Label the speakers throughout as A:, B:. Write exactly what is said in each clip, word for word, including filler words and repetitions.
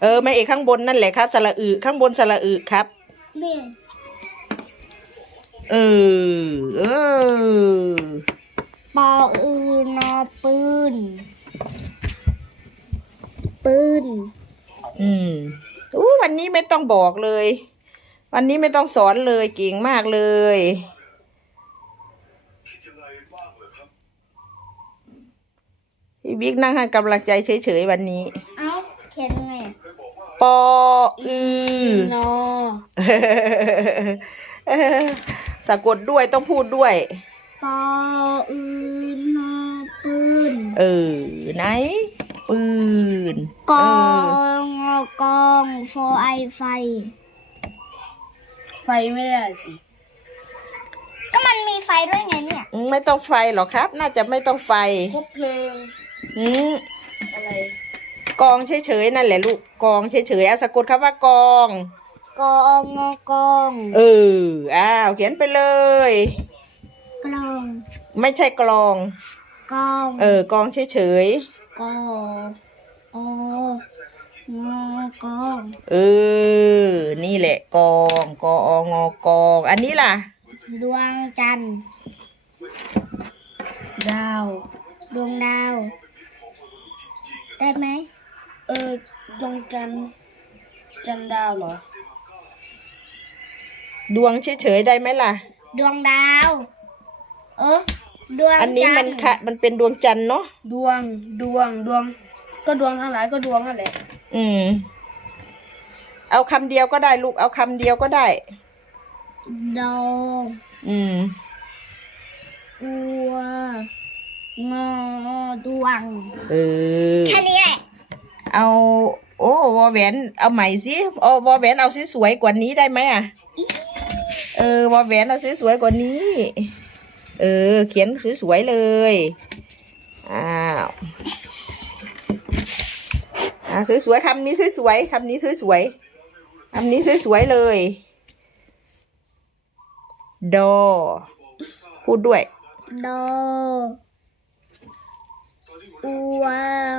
A: อแม่เอกข้างบนนั่นแหละครับสระอึข้างบนสระอึครับ
B: แม่
A: เออเออ
B: ปออือนอปืนปืน
A: อืมอู้วันนี้ไม่ต้องบอกเลย วันนี้ไม่ต้องสอนเลยเก่งมากเลยพี่บิ๊กนั่งให้กำลังใจเฉยๆวันนี้
B: เอ้าเขียนไง
A: ปออือน
B: อ
A: สะกดด้วยต้องพูดด้วย
B: ปออือนอปืน
A: เออไหนปืน
B: กองกองโฟไอไฟไฟไม่ได้สิก็มันมีไฟด้วยไงเนี่ย
A: ไม่ต้องไฟหรอกครับ น่าจะไม่ต้องไฟ
B: คบเพลิง
A: อืม
B: อะไร
A: กองเฉยๆนั่นแหละลูกกองเฉยๆอะสะกดคำว่ากอง
B: กองกอง
A: เอออ้าวเขียนไปเลย
B: กลอง
A: ไม่ใช่กลอง
B: กอง
A: เออกองเฉย
B: ๆกององกอง
A: เออนี่แหละกองกองกองอันนี้ล่ะ
B: ดวงจันทร์ดาวดวงดาวได้ไหมเออดวงจันทร์จันทร์ดาวเหรอ
A: ดวงเฉยๆได้ไหมล่ะ
B: ดวงดาวเออดวง
A: อันนี้มันค่ะมันเป็นดวงจันทร์เนาะ
B: ดวงดวงดวงก็ดวงทั้งหลายก็ดวงนั่นแหละ
A: อืมเอาคำเดียวก็ได้ลูกเอาคำเดียวก็ได้
B: ดอ
A: อืม
B: อัวงอดวง
A: เออ
B: แค่นี้แหละ
A: เอาโอ้วอแหวนเอาใหม่สิเอาวอแหวนเอาสวยๆกว่านี้ได้ไหมอ่ะเออวอแหวนเอาสวยๆกว่านี้เออเขียนสวยๆเลยอ้าวอ่าสวยๆคำนี้สวยๆคำนี้สวยๆคำนี้สวยๆเลยดอพูดด้วย
B: ดออัว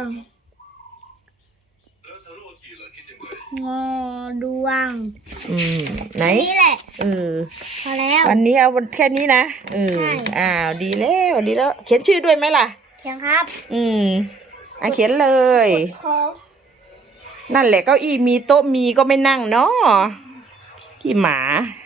B: งอดวง
A: อืมไหน
B: นี่แหละ
A: เออ
B: พอแล้ว
A: วันนี้เอาแค่นี้นะเอออ้าวดีแล้วดีแล้วเขียนชื่อด้วยไหมล่ะ
B: เขียนครับ
A: อืมอ่ะเขียนเลยนั่นแหละเก้าอี้มีโต๊ะมีก็ไม่นั่งเนาะขี้หมา